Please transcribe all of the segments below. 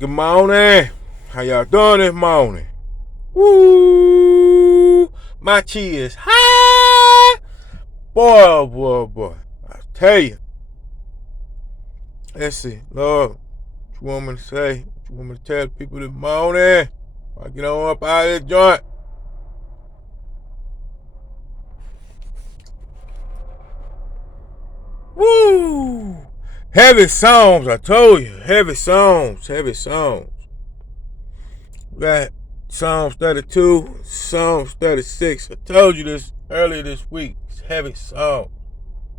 Good morning. How y'all doing this morning? Woo! My chi is high. Boy, oh boy, oh boy. I tell you. Let's see. Lord, what you want me to say? What you want me to tell people this morning? I get on up out of this joint. Woo! Heavy songs, I told you. Heavy songs. Heavy songs. We got Psalms 32, Psalms 36. I told you this earlier this week. It's heavy songs.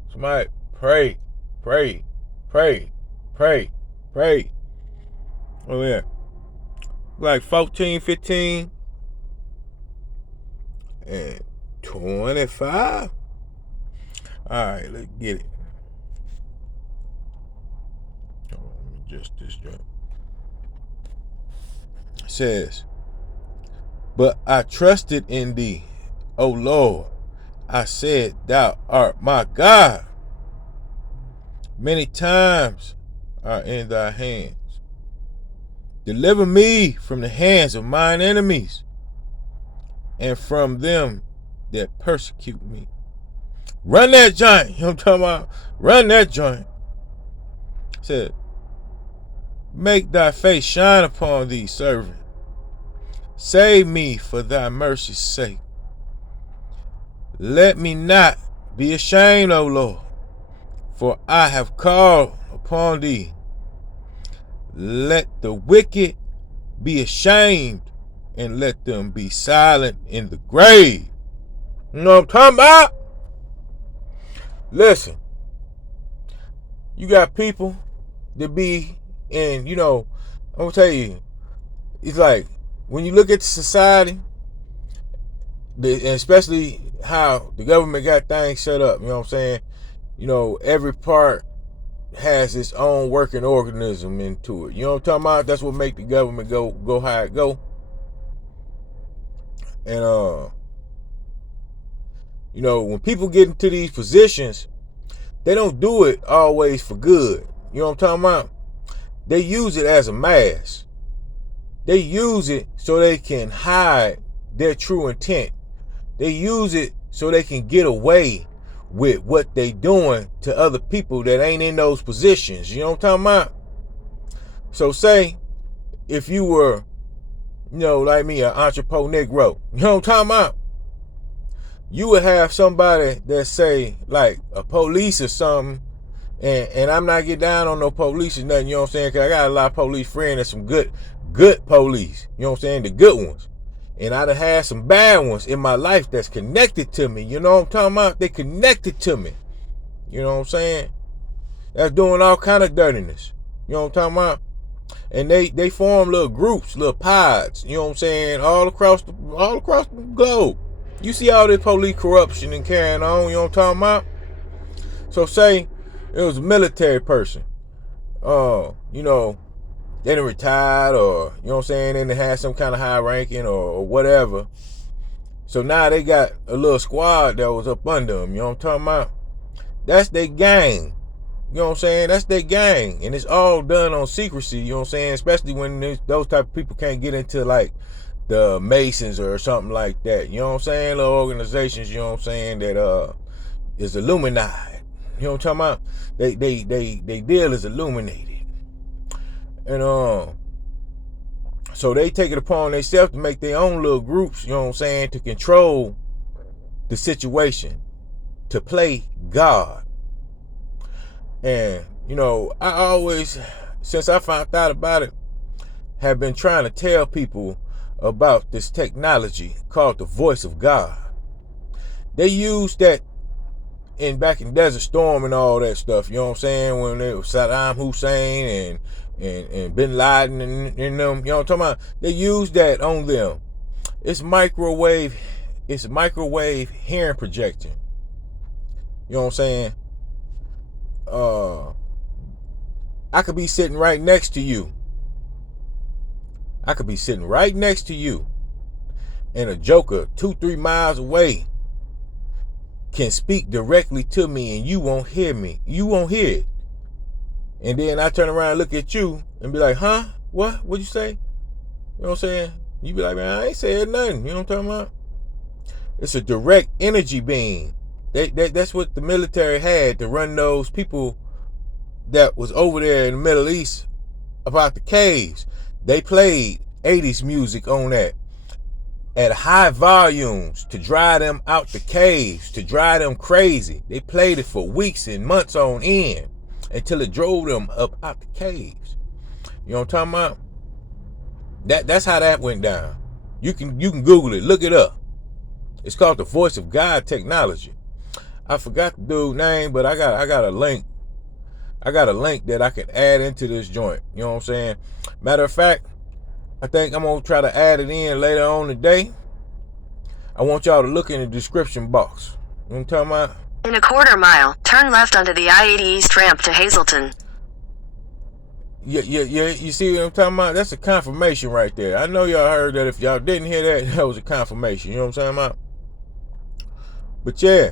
Somebody pray, pray, pray, pray, pray. Oh yeah. Like 14, 15, and 25. Alright, let's get it. Hold on, let me adjust this joint. It says, but I trusted in thee, O Lord. I said, thou art my God. Many times are in thy hands. Deliver me from the hands of mine enemies and from them that persecute me. Run that joint. You know what I'm talking about? Run that joint. It said, make thy face shine upon thee, servant. Save me for thy mercy's sake. Let me not be ashamed, O Lord, for I have called upon thee. Let the wicked be ashamed, and let them be silent in the grave. You know what I'm talking about? Listen, you got people that be in, I'm gonna tell you, it's like when you look at society, and especially how the government got things set up, you know what I'm saying? Every part has its own working organism into it. You know what I'm talking about? That's what make the government go how it go. And when people get into these positions, they don't do it always for good. You know what I'm talking about? They use it as a mask. They use it so they can hide their true intent. They use it so they can get away with what they doing to other people that ain't in those positions. You know what I'm talking about? So say if you were, like me, an entrepreneur Negro, you know what I'm talking about? You would have somebody that say, like a police or something, and I'm not getting down on no police or nothing, you know what I'm saying? Because I got a lot of police friends and some good police, you know what I'm saying? The good ones. And I done had some bad ones in my life that's connected to me. You know what I'm talking about? They connected to me. You know what I'm saying? That's doing all kind of dirtiness. You know what I'm talking about? And they form little groups, little pods, you know what I'm saying, all across the globe. You see all this police corruption and carrying on, you know what I'm talking about? So say it was a military person. They done retired, or you know what I'm saying, they had some kind of high ranking or whatever. So now they got a little squad that was up under them, you know what I'm talking about? That's their gang. You know what I'm saying? That's their gang. And it's all done on secrecy, you know what I'm saying? Especially when those type of people can't get into like the Masons or something like that. You know what I'm saying? Little organizations, you know what I'm saying, that is illuminated. You know what I'm talking about? They deal is illuminated. And so they take it upon themselves to make their own little groups, you know what I'm saying, to control the situation, to play God. And, I always, since I found out about it, have been trying to tell people about this technology called the voice of God. They used that back in Desert Storm and all that stuff, you know what I'm saying, when it was Saddam Hussein and Bin Laden and them, you know what I'm talking about? They used that on them. It's microwave hearing projection. You know what I'm saying? I could be sitting right next to you. And a joker 2-3 miles away can speak directly to me, and you won't hear me. You won't hear it. And then I turn around and look at you and be like, huh? What? What'd you say? You know what I'm saying? You be like, man, I ain't said nothing. You know what I'm talking about? It's a direct energy beam. That's what the military had to run those people that was over there in the Middle East about the caves. They played 80s music on that at high volumes to drive them out the caves, to drive them crazy. They played it for weeks and months on end until it drove them up out the caves. You know what I'm talking about? That's how that went down. You can Google it, look it up. It's called the Voice of God technology. I forgot the dude's name, but I got a link. I got a link that I can add into this joint. You know what I'm saying? Matter of fact, I think I'm gonna try to add it in later on today. I want y'all to look in the description box. You know what I'm talking about? In a quarter mile, turn left onto the I-80 East ramp to Hazleton. Yeah. You see what I'm talking about? That's a confirmation right there. I know y'all heard that. If y'all didn't hear that, that was a confirmation. You know what I'm talking about? But yeah,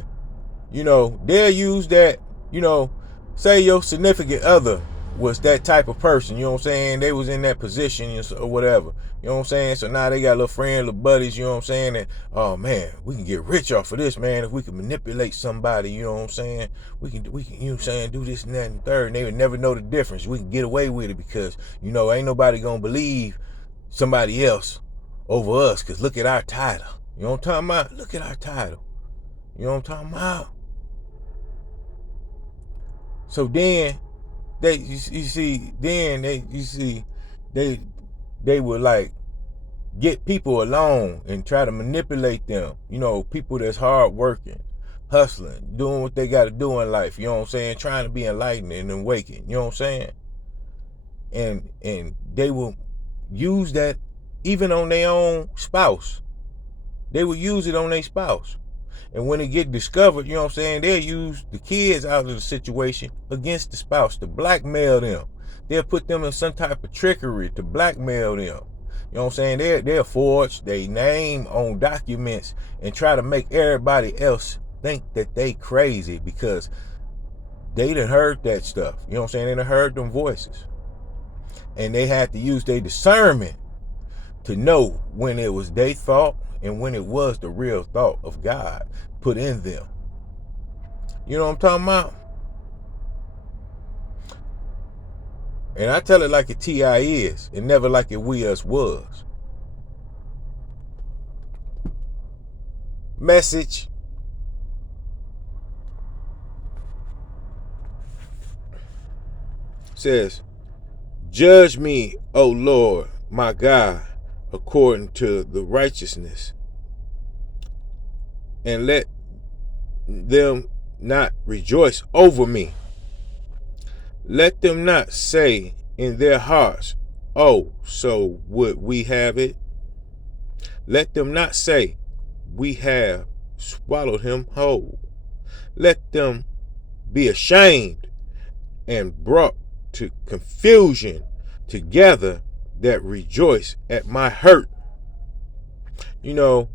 you know, they'll use that, you know, say your significant other was that type of person, you know what I'm saying? They was in that position or whatever, you know what I'm saying? So now they got little friends, little buddies, you know what I'm saying? And, oh man, we can get rich off of this, man, if we can manipulate somebody, you know what I'm saying? We can, you know what I'm saying, do this and that and third, and they would never know the difference. We can get away with it because, you know, ain't nobody gonna believe somebody else over us, because look at our title. You know what I'm talking about? Look at our title. You know what I'm talking about? So then they they would like get people alone and try to manipulate them. You know, people that's hard working, hustling, doing what they got to do in life. You know what I'm saying? Trying to be enlightened and awakened. You know what I'm saying? And they will use that even on their own spouse. They will use it on their spouse. And when it get discovered, you know what I'm saying, they'll use the kids out of the situation against the spouse to blackmail them. They'll put them in some type of trickery to blackmail them. You know what I'm saying? They'll forge their name on documents and try to make everybody else think that they crazy because they done heard that stuff. You know what I'm saying? They done heard them voices. And they had to use their discernment to know when it was their thought and when it was the real thought of God put in them. You know what I'm talking about? And I tell it like it T.I. is, and never like it we us was. Message. Says, judge me, O Lord, my God, according to the righteousness, and let them not rejoice over me. Let them not say in their hearts, oh, so would we have it? Let them not say, we have swallowed him whole. Let them be ashamed and brought to confusion together that rejoice at my hurt. You know,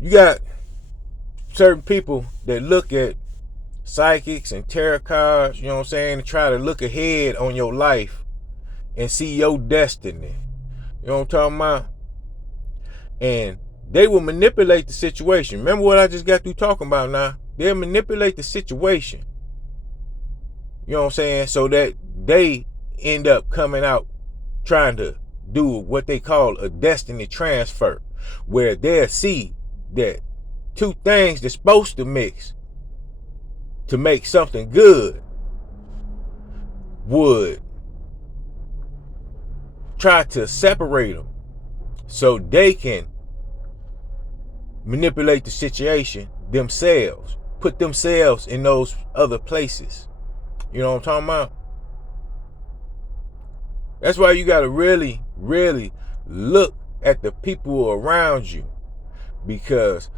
you got certain people that look at psychics and tarot cards, you know what I'm saying, and try to look ahead on your life and see your destiny. You know what I'm talking about? And they will manipulate the situation. Remember what I just got through talking about now? They'll manipulate the situation. You know what I'm saying? So that they end up coming out trying to do what they call a destiny transfer, where they'll see that two things that's supposed to mix to make something good would try to separate them so they can manipulate the situation themselves, put themselves in those other places. You know what I'm talking about? That's why you got to really, really look at the people around you, because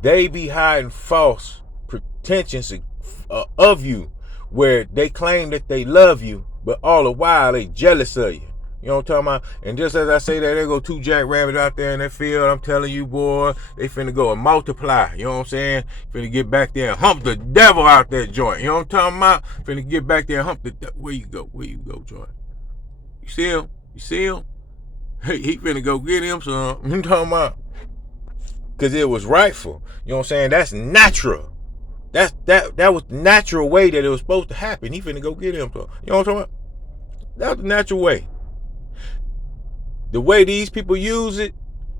they be hiding false pretensions of you, where they claim that they love you, but all the while they jealous of you. You know what I'm talking about? And just as I say that, there go two jackrabbits out there in that field. I'm telling you, boy, they finna go and multiply. You know what I'm saying? Finna get back there and hump the devil out that joint. You know what I'm talking about? Finna get back there and hump the devil. Where you go, joint? You see him? You see him? Hey, he finna go get him some. You talking about? Because it was rightful. You know what I'm saying? That's natural. That was the natural way that it was supposed to happen. He finna go get him some. You know what I'm talking about? That was the natural way. The way these people use it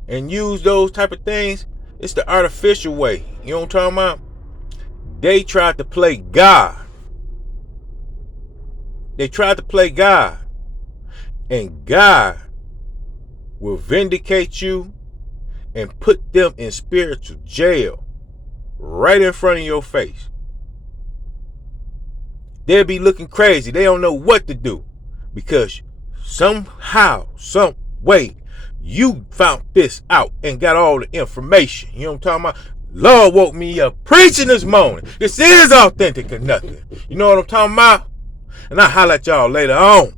and use those type of things, it's the artificial way. You know what I'm talking about? They tried to play God. They tried to play God. And God will vindicate you and put them in spiritual jail right in front of your face. They'll be looking crazy. They don't know what to do because somehow, some way, you found this out and got all the information. You know what I'm talking about? Lord woke me up preaching this morning. This is authentic or nothing. You know what I'm talking about? And I'll holler at y'all later on.